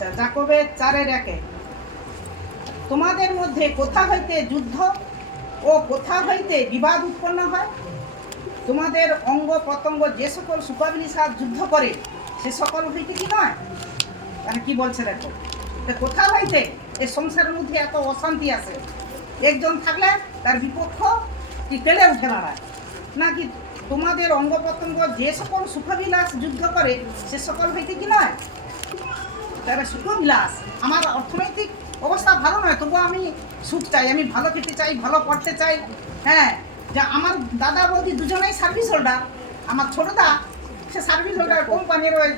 আচ্ছা, যাকবের 4:1 তোমাদের মধ্যে কোথা হইতে যুদ্ধ ও কোথা হইতে বিবাদ উৎপন্ন হয়? তোমাদের অঙ্গ প্রত্যঙ্গ যে সকল সুপাবিলির সাথে যুদ্ধ করে সে সকল হইতে কি নয়? মানে কি বলছে দেখো, কোথা হইতে এই সংসারের মধ্যে এত অশান্তি আছে? একজন থাকলে তার বিপক্ষ কি তেলে উঠে দাঁড়ায় নাকি? তোমাদের অঙ্গ প্রত্যঙ্গ যে সকল সুখবিলাস যুদ্ধ করে সে সকল হইতে কি নয়? তারা সুখবিলাস, আমার অর্থনৈতিক অবস্থা ভালো নয়, তবুও আমি সুখ চাই, আমি ভালো খেতে চাই, ভালো পড়তে চাই। হ্যাঁ, যা আমার দাদা বৌদি দুজনেই সার্ভিস হোল্ডার। আমার ছোটদা সে সার্ভিস হোল্ডার, কোম্পানির ওই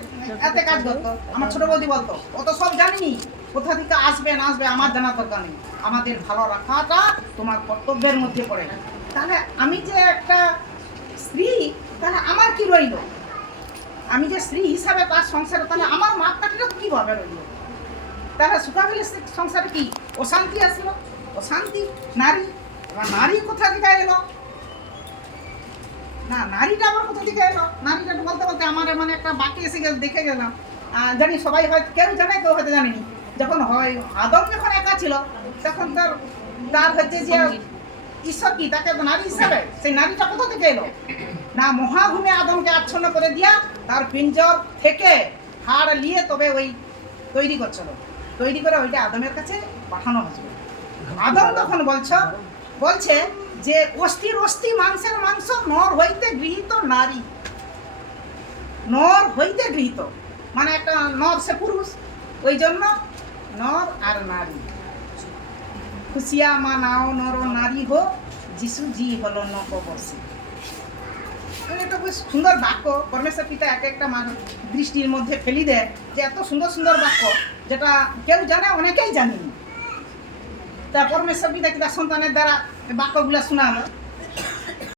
এতে কাজ করতো। আমার ছোট বৌদি বলতো অত সব জানিনি, কোথা থেকে আসবে না আসবে আমার জানার দরকার নেই, আমাদের ভালো রাখাটা তোমার কর্তব্যের মধ্যে পড়ে। তাহলে আমি যে একটা স্ত্রী, তাহলে আমার কি রইল? আমি যে স্ত্রী হিসাবে তার সংসারে, তাহলে আমার মাপকাঠিটা কীভাবে রইল? তারা সুখাবিল সংসারে কি অশান্তি আসলো? অশান্তি নারী, এবার নারী কোথা থেকে এলো? না, নারীটা আবার কোথা থেকে এলো? নারীটা বলতে বলতে আমার মানে একটা বাকি এসে গেল, দেখে গেলাম। জানি সবাই হয়তো কেউ জানে, কেউ হয়তো জানেনি। যখন হয় আদম যখন একা ছিল তখন তার হচ্ছে যে ঈশ্বর কি তাকে নারী হিসাবে, সেই নারীটা কোথা থেকে এলো? না, মহাভূমে আদমকে আচ্ছন্ন করে দিয়া তার পিঞ্জর থেকে হাড় নিয়ে তবে ওই তৈরি করছিল, তৈরি করে ওইটা আদমের কাছে পাঠানো হয়েছিল। আদম তখন বলছে যে অস্থির অস্থি মাংসের মাংস নর হইতে গৃহীত নারী, নর হইতে গৃহীত মানে একটা নর সে পুরুষ, ওই জন্য নর আর নারী। খুশিয়া মা নাও নর নারী হো, যিশু জি হলো নববর্ষী। এটা বেশ সুন্দর বাক্য, পরমেশ্বর পিতা এক একটা দৃষ্টির মধ্যে ফেলি দেয় যে এত সুন্দর সুন্দর বাক্য যেটা কেউ জানে, অনেকেই জানেনি। তা পরমেশ্বর পিতা কি তার সন্তানের দ্বারা বাক্যগুলো শোনালো।